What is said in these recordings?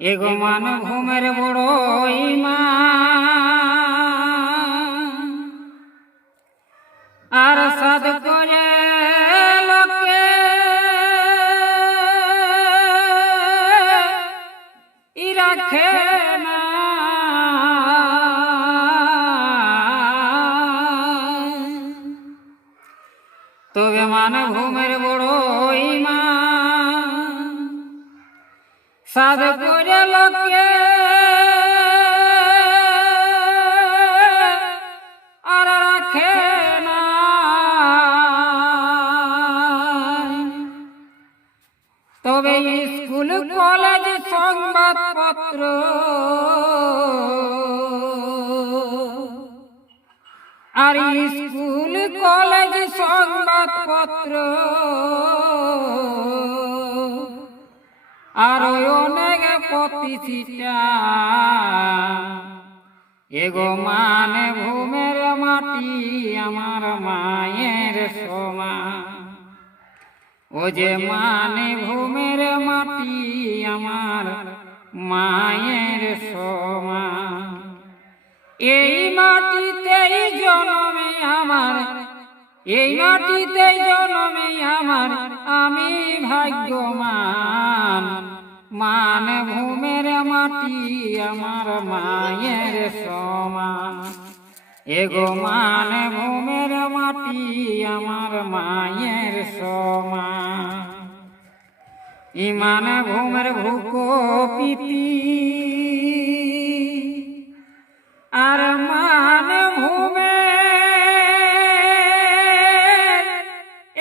এগো মান ঘুমের বড়ই মা আর সাদ করে লোকে ই রাখে না তবে মান ঘুমের বড়ই মা সাদ করে লোকে আর রাখে না তবে স্কুল কলেজ সংবাদপত্র আর স্কুল কলেজ সংবাদপত্র আর অনেক প্রতিষ্ঠা এগো মানে ভূমের মাটি আমার মায়ের সমান ও যে মানে ভূমের মাটি আমার মায়ের সমান এই মাটিতেই জন্মে আমার এই মাটিতেই জন্মে আমার আমি ভাগ্যবান মান ভূমের মাটি আমার মায়ের সমান এগো মান ভূমের মাটি আমার মায়ের সমান ইমান ভূমের ভুকো পিতি আর মান ভূমে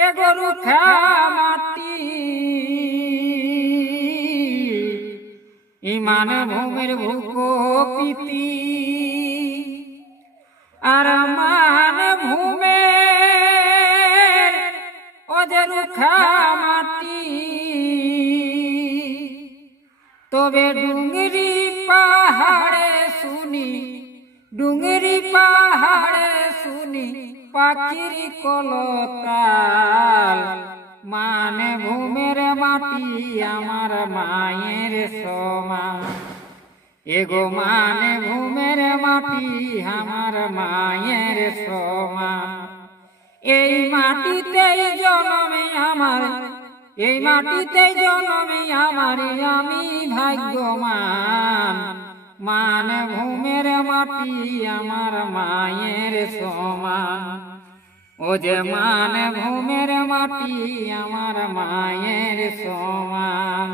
এগো রুখা মাটি ইমান ভূমের ভুকো পিতি আর মান ভূমে ওদের রুখা মাটি তবে ডুঙ্গরি পাহাড়ে শুনি ডুঙ্গরি পাহাড়ে শুনি পাখির কলতাল মানে ভূমের মাটি আমার মায়ের সমান এগো মানে ভূমের মাটি আমার মায়ের সমান এই মাটিতেই জন্মে আমার এই মাটিতেই জন্মে আমার আমি ভাগ্যবান মান ভূমের মাটি আমার মায়ের সমান ও যে মান ভূমের মাটি আমার মায়ের সমান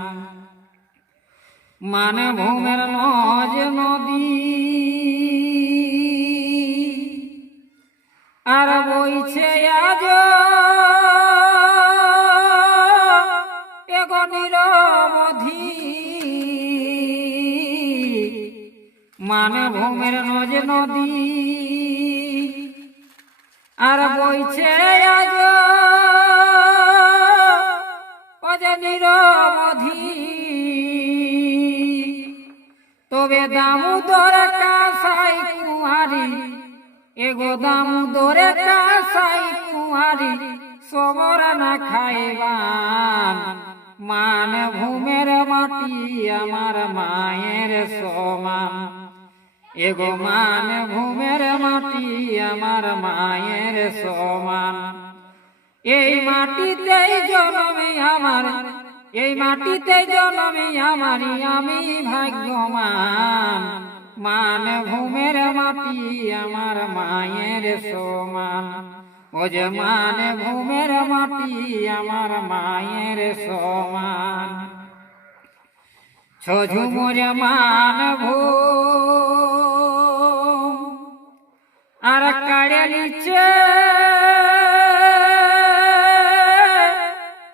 মান ভূমের নজ নদী আর বইছে আজ এগো নিরবধি মান ভূমের নজ নদী আর বইছে আজ অজে নিরবধি তবে দামোদর কাসাই কুহারি এগো দামোদর কাসাই কুহারি সবর না খাইবান মান ভূমের মাটি আমার মায়ের সমান এগো মান ভূমের মাটি আমার মায়ের সমান এই মাটিতেই জন্মে আমার এই মাটিতে জন্মে আমারই আমি ভাগ্যবান মান ভূমের মাটি আমার মায়ের সমান ও যে মান ভূমের মাটি আমার মায়ের সমান ঝুমুর মান ভূম আর কাড়ে নিচে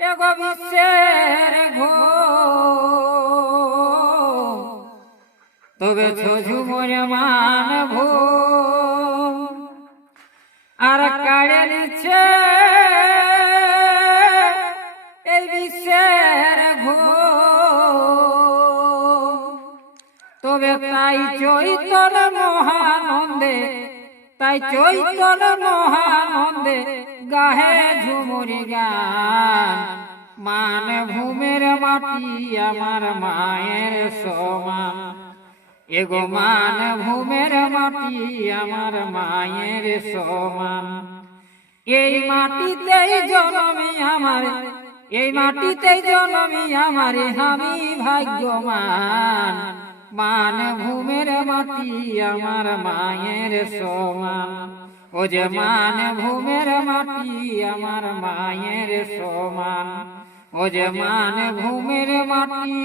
এগো বিশ্বের ঘো তবে ঝুমুর মান ভূম আর কাড়ে নিচে এই বিশ্বের ঘো তবে তাই চৈতন্য মহানন্দে তাই চৈতন্য মহানন্দে গাহে ঝুমুরি গান মান ভূমের মাটি আমার মায়ের সমান। এগো মান ভূমের মাটি আমার মায়ের সমান। এই মাটিতেই জন্মি আমার, এই মাটিতেই জন্মি আমার, আমি ভাগ্যবান। মান ভূমের মাটি আমার মায়ের সমান। ও যে মান ভূমের মাটি আমার মায়ের সমান। ও যে মান ভূমের মাটি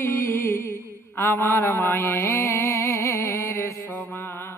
আমার মায়ের সমান।